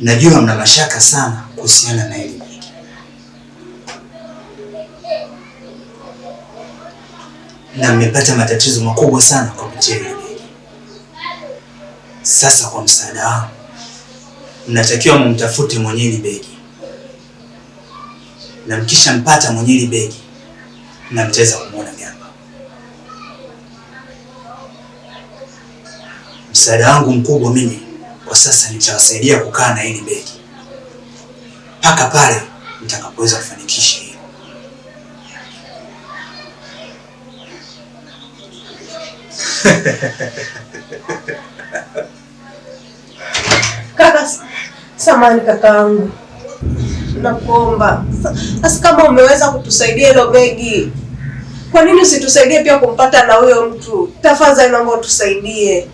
Najua mna mashaka sana kuhusiana na hili begi. Na mmepata matatizo makubwa sana kupitia hili begi. Sasa kwa msaada wangu, mnatakiwa mumtafute mwenye hili begi. Na mkisha mpata mwenye hili begi, na mtaweza kumuona Gamba. Msaada wangu mkubwa mimi kwa sasa nitawasaidia kukaa na hili begi mpaka pale nitakapoweza kufanikisha hilo. Kaka, samahani kakaangu. Nakuomba. Sasa kama umeweza kutusaidia hilo begi, kwa nini usitusaidie pia kumpata na huyo mtu? Tafadhali naomba utusaidie.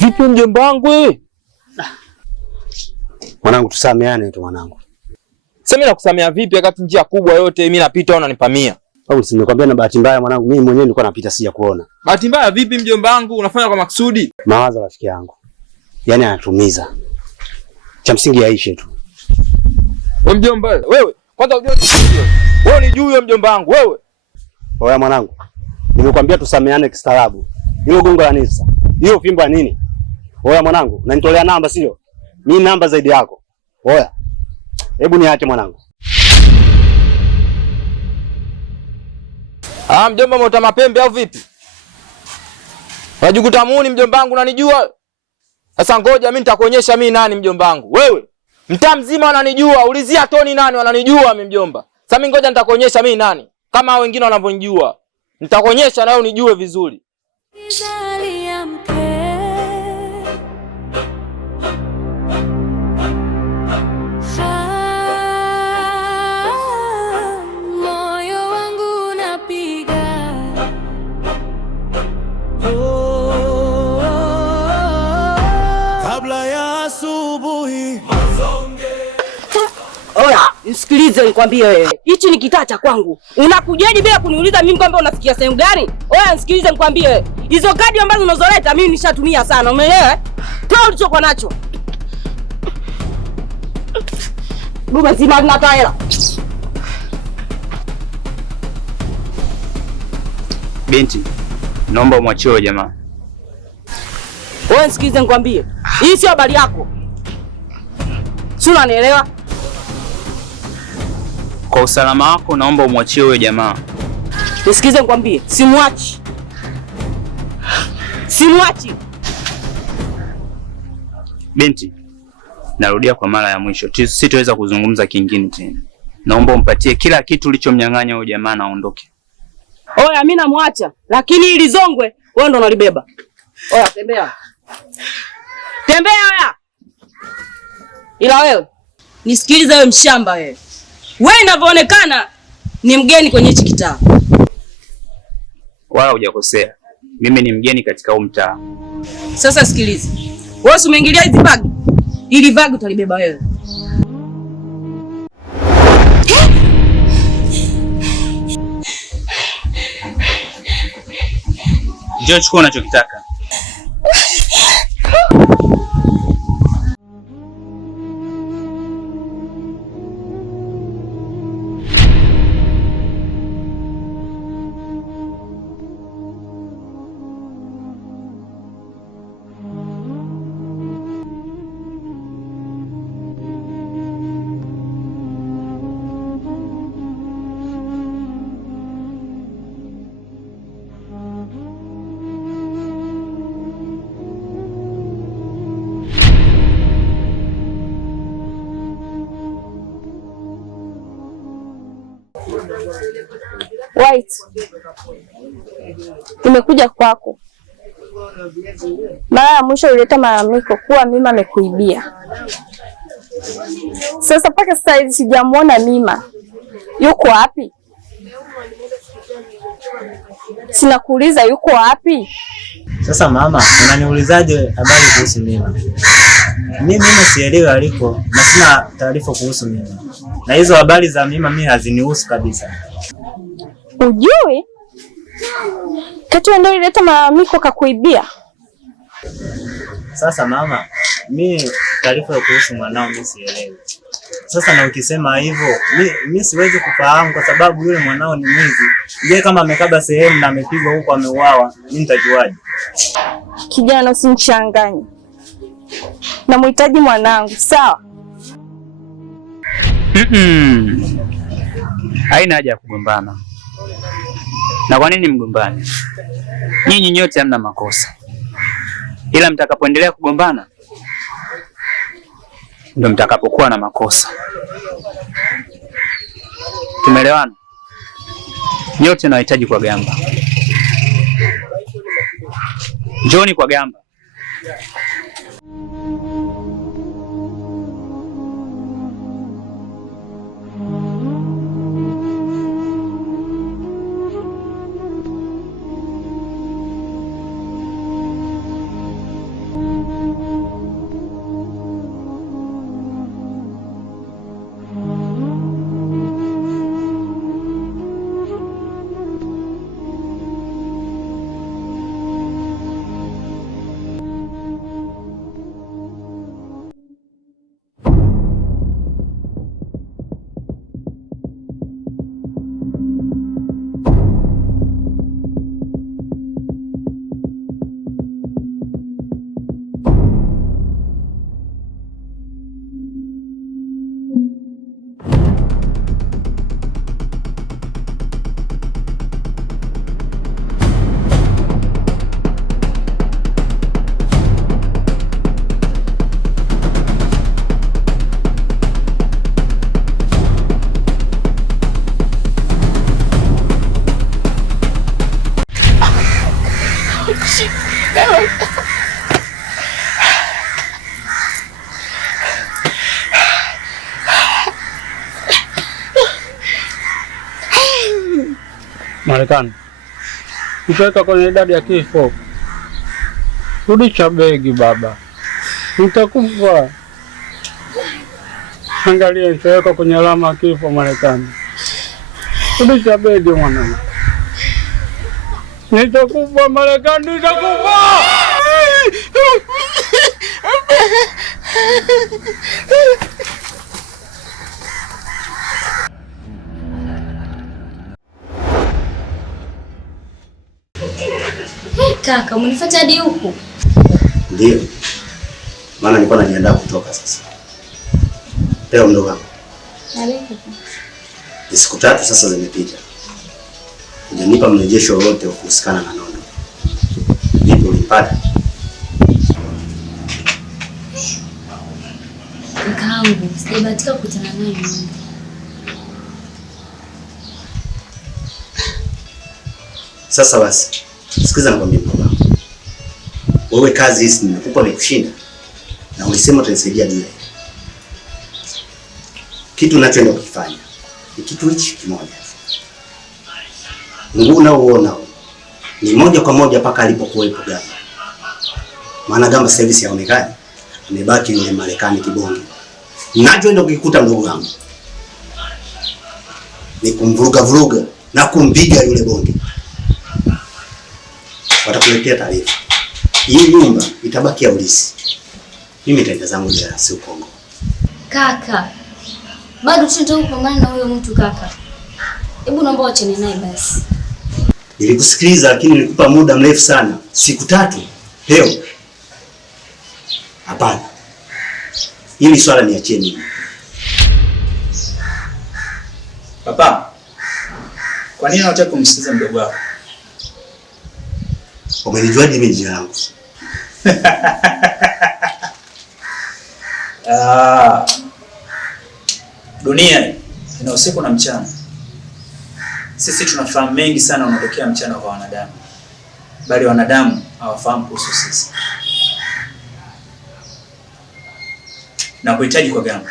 Vipi mjomba wangu wewe? Mwanangu tusameane tu mwanangu. Sasa mimi nakusamea vipi wakati njia kubwa yote mimi napita unanipamia? Au nimekwambia na bahati mbaya mwanangu, mimi mwenyewe nilikuwa napita sija kuona. Bahati mbaya vipi mjomba wangu? Unafanya kwa makusudi? Mawazo rafiki yangu. Yaani anatumiza. Cha msingi yaishe tu. Wewe mjomba wewe, kwanza unajua wewe ni juu huyo mjomba wangu wewe. Oya mwanangu. Nimekwambia tusameane kistaarabu. Hilo gongo la nini sasa? Hiyo fimbo ya nini? Oya mwanangu, unanitolea namba sio? Mimi namba zaidi yako. Oya. Hebu niache mwanangu. Mjomba mota mapembe au vipi? Wajikuta muni mjomba wangu unanijua? Sasa ngoja mimi nitakuonyesha mimi nani mjomba wangu. Wewe, mtaa mzima wananijua, ulizia Toni nani wananijua mimi mjomba. Sasa mimi ngoja nitakuonyesha mimi nani. Kama hao wengine wanavyonijua. Nitakuonyesha na wewe unijue vizuri. Nisikilize nikwambie wewe. Hichi ni kitaa cha kwangu. Unakujaje bila kuniuliza mimi kwamba unafikia sehemu gani? Oya nisikilize nikwambie wewe. Hizo kadi ambazo unazoleta mimi nishatumia sana. Umeelewa? Toa ulichokuwa nacho. Baba zima linatoa hela. Binti, naomba umwachie huyo jamaa. Oya nisikilize nikwambie. Hii sio habari yako. Si unanielewa? Kwa usalama wako naomba umwachie huyo jamaa. Nisikize nikwambie, simwachi. Simwachi. Binti, narudia kwa mara ya mwisho. Sitaweza kuzungumza kingine tena. Naomba umpatie kila kitu ulichomnyang'anya huyo jamaa na aondoke. Oya mimi namwacha, lakini ili zongwe wewe ndo unalibeba. Oya tembea. Tembea oya. Ila wewe, nisikilize wewe mshamba wewe. Wewe inavyoonekana ni mgeni kwenye hichi kitaa. Wala hujakosea. Mimi ni mgeni katika huu mtaa. Sasa sikiliza. Wewe umeingilia hizi bagi. Ili bagi utalibeba wewe. Njoo chukua unachokitaka. Bright, nimekuja kwako. Mara ya mwisho ulileta malalamiko kuwa Mima amekuibia. Sasa mpaka sasa hivi sijamuona Mima. Yuko wapi? Sinakuuliza yuko wapi? Sasa mama, unaniulizaje habari kuhusu Mima? Mimi sielewi aliko na sina taarifa kuhusu Mima. Na hizo habari za Mima mimi hazinihusu kabisa. Ujui? Kati ndio ileta malalamiko kakuibia. Sasa mama, mimi taarifa kuhusu mwanao mimi sielewi. Sasa na ukisema hivyo, mimi siwezi kufahamu kwa sababu yule mwanao ni mwizi. Je, kama amekaba sehemu na amepigwa huko ameuawa, mimi nitajuaje? Kijana usinichanganye. Namhitaji mwanangu, sawa? Haina haja ya kugombana. Na kwa nini mgombane? Nyinyi nyote hamna makosa. Ila mtakapoendelea kugombana ndio mtakapokuwa na makosa. Tumeelewana? Nyote nawahitaji kwa gamba. Njoni kwa gamba. Marekani, nitaweka kwenye idadi ya kifo. Rudisha begi baba, nitakufa. Angalia, nitaweka kwenye alama ya kifo Marekani. Rudisha begi mwanangu, nitakufa Marekani, nitakufa. Kaka, umenifuata hadi huku? Ndio. Maana nilikuwa najiandaa kutoka sasa. Leo mdogo wangu. Ni siku 3 sasa zimepita. Hujanipa mrejesho wote kuhusiana na Nondo. Vipi ulipata? Kakaangu, sijabahatika kukutana naye Nondo. Sasa basi. Sikiza nakwambia baba. Wewe kazi hizi nimekupa nikushinda. Na ulisema utanisaidia juu. Kitu unachoenda kukifanya ni kitu hichi kimoja. Mungu unaoona ni moja kwa moja paka alipokuwepo Gamba. Maana Gamba sasa hivi haonekani. Amebaki yule Marekani kibonge. Ninachoenda kukikuta mdogo wangu ni kumvuruga na kumpiga yule bonge. Watakuletea taarifa. Hii nyumba itabaki ya ulisi. Mimi nitaenda zangu DRC Kongo. Kaka, bado tunataka kupambana na huyo mtu kaka. Hebu naomba uachane naye basi. Nilikusikiliza lakini nilikupa muda mrefu sana. Siku 3. Leo. Hapana. Hili swala niachie mimi. Papa, kwa nini unataka kumsikiza mdogo wako? Umenijuaje mimi jina langu? Dunia ina usiku na mchana. Sisi tunafahamu mengi sana unatokea mchana kwa wanadamu, bali wanadamu hawafahamu kuhusu sisi. Na kuhitaji kwa gamba.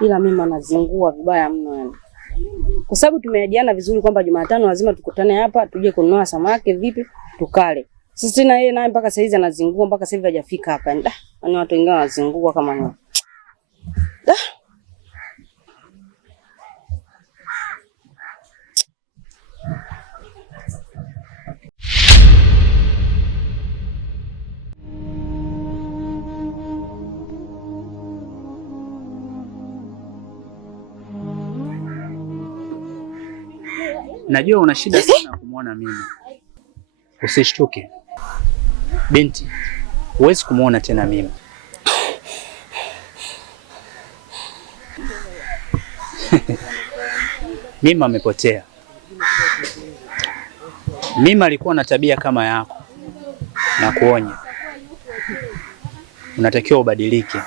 Ila mimi anazingua vibaya mno yani. Kwa sababu tumeajiana vizuri kwamba Jumatano lazima tukutane hapa tuje kununua samaki vipi tukale. Sasa tena yeye naye mpaka saizi anazingua mpaka sasa hivi hajafika hapa. Yaani watu wengine wanazingua kama nini. Najua una shida sana kumuona mimi. Usishtuke. Binti, huwezi kumuona tena mimi. Mimi amepotea. Mimi alikuwa na tabia kama yako. Na kuonya. Unatakiwa ubadilike.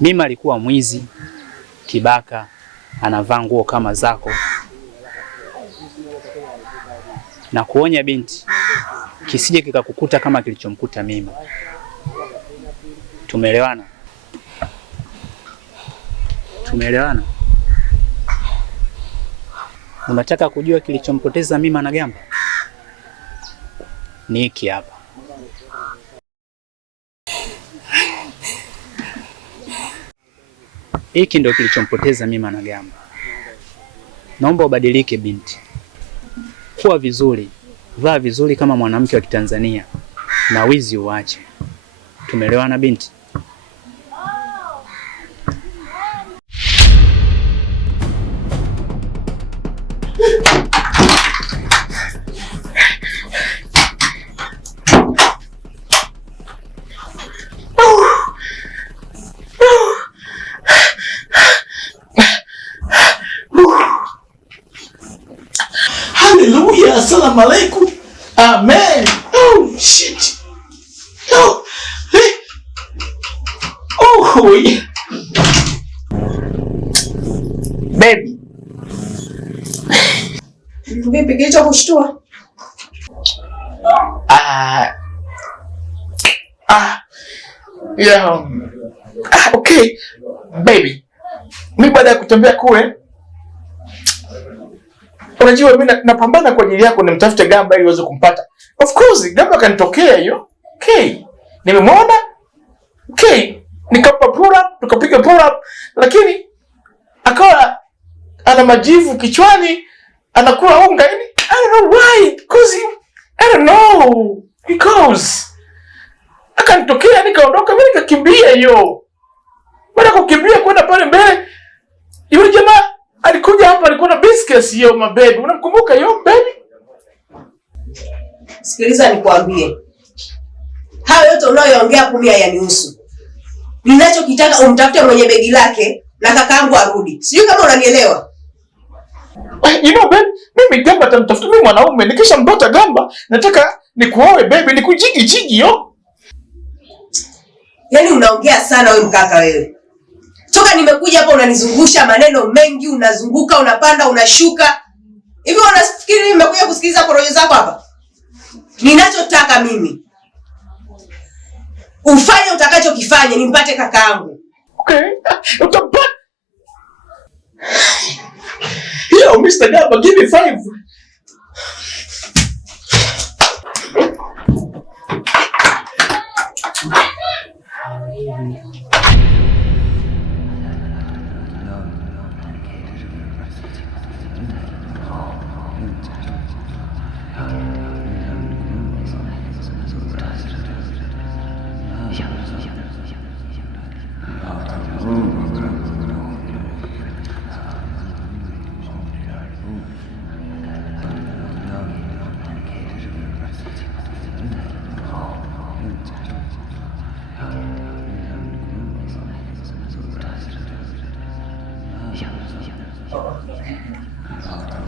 Mimi alikuwa mwizi, kibaka, anavaa nguo kama zako. Na kuonya binti, kisije kikakukuta kama kilichomkuta mimi. Tumeelewana? Tumeelewana? Unataka kujua kilichompoteza Mima na Gamba? Ni hiki hapa. Hiki ndio kilichompoteza Mima na Gamba. Naomba ubadilike binti. Kuwa vizuri, vaa vizuri kama mwanamke wa Kitanzania na wizi uache. Tumeelewana binti? Hallelujah, assalamu alaikum. Amen. Oh shit. Oh. Hey. Oh yeah. Baby. Vipi kilicho kushtua? Yeah. Okay. Baby. Mimi baada ya kutembea kule, unajua mimi napambana kwa ajili yako nimtafute Gamba ili uweze kumpata. Of course, Gamba kanitokea hiyo. Okay. Nimemwona. Okay. Nikapa pull up, tukapiga pull up, lakini akawa ana majivu kichwani, anakula unga yani. I don't know why. Because I don't know. Because akanitokea nikaondoka mimi nikakimbia hiyo. Baada ya kukimbia kwenda pale mbele, yule jamaa alikuja hapa alikuwa na biscuits hiyo mabebi. Unamkumbuka hiyo baby? Sikiliza nikwambie. Hayo yote unayoongea kumi hayanihusu. Ninachokitaka umtafute mwenye begi lake na kakaangu arudi. Sijui kama unanielewa. You know baby, mimi Gamba tamtafuta mimi mwanaume. Nikisha mpata Gamba, nataka nikuoe baby, nikujigi jigi yo. Yaani unaongea sana wewe mkaka wewe. Toka nimekuja hapa unanizungusha maneno mengi, unazunguka, unapanda, unashuka. Hivi unafikiri nimekuja kusikiliza porojo zako hapa? Ninachotaka mimi ufanye utakachokifanya nimpate kakaangu. Okay. Utapata. Yo, Mr. Gamba, give me 5.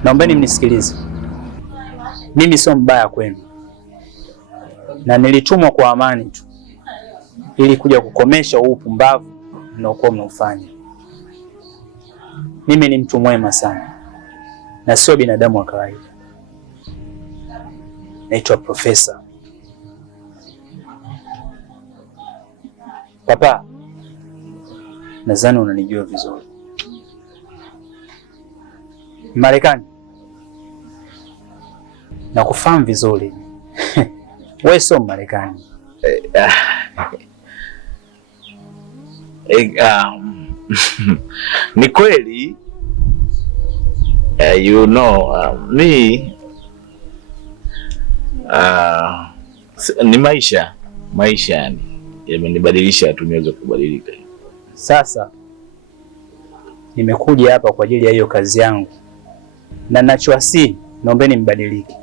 Naombeni mnisikilize. Mimi sio mbaya kwenu, na nilitumwa kwa amani tu ili kuja kukomesha huu upumbavu mnaokuwa mnaufanya. Mimi ni mtu mwema sana na sio binadamu wa kawaida. Naitwa Profesa. Papa, nadhani unanijua vizuri. Marekani, nakufahamu vizuri. Wewe sio Marekani. Ni kweli, you know, me ni maisha yani yamenibadilisha tu niweze kubadilika. Sasa nimekuja hapa kwa ajili ya hiyo kazi yangu, na ninachowasihi, naombeni mbadilike.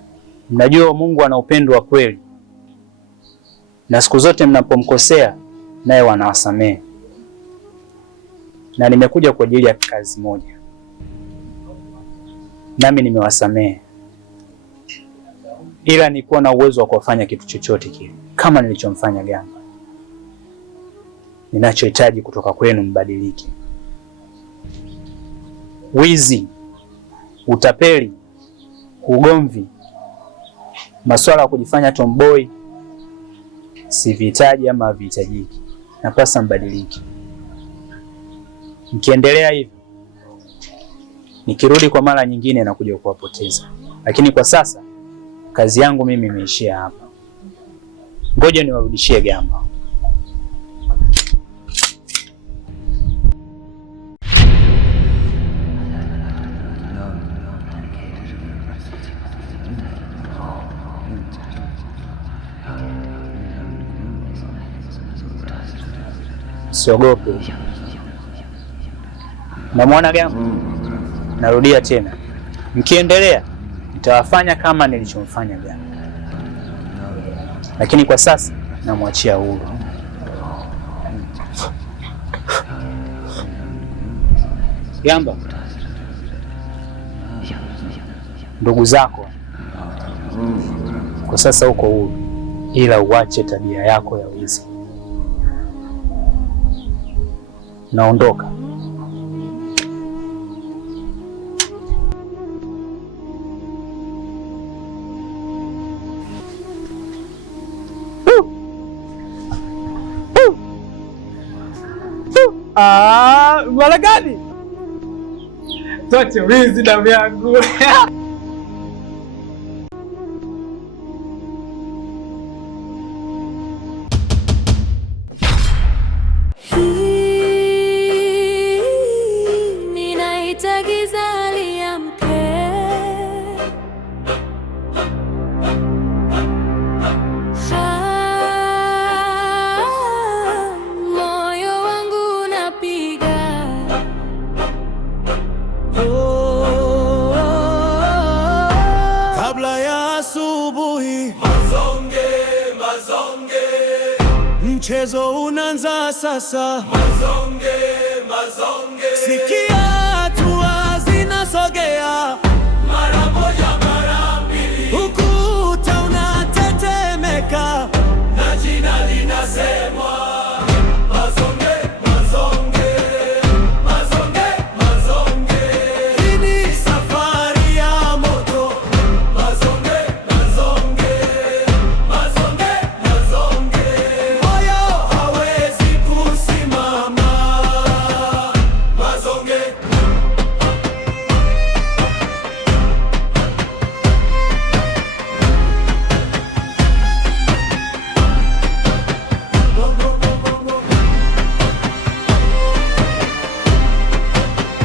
Mnajua Mungu ana upendo wa kweli, na siku zote mnapomkosea naye wanawasamehe. Na nimekuja kwa ajili ya kazi moja, nami nimewasamehe, ila nilikuwa na uwezo wa kufanya kitu chochote kile kama nilichomfanya Gamba. Ninachohitaji kutoka kwenu mbadilike. Wizi, utapeli, ugomvi, masuala ya kujifanya tomboy sivihitaji ama havihitajiki. Napasa mbadilike. Mkiendelea hivi, nikirudi kwa mara nyingine na kuja kuwapoteza. Lakini kwa sasa kazi yangu mimi imeishia hapa. Ngoja niwarudishie Gamba. Siogope. Namwona Gamba? Narudia tena, mkiendelea nitawafanya kama nilichomfanya Gamba. Lakini kwa sasa namwachia huru. Gamba, ndugu zako kwa sasa uko huru, ila uache tabia yako ya wizi. Naondoka. Mara gani? Tuache wizi damu yangu. Mchezo unaanza sasa. Mazonge, mazonge. Sikia hatua zinasogea.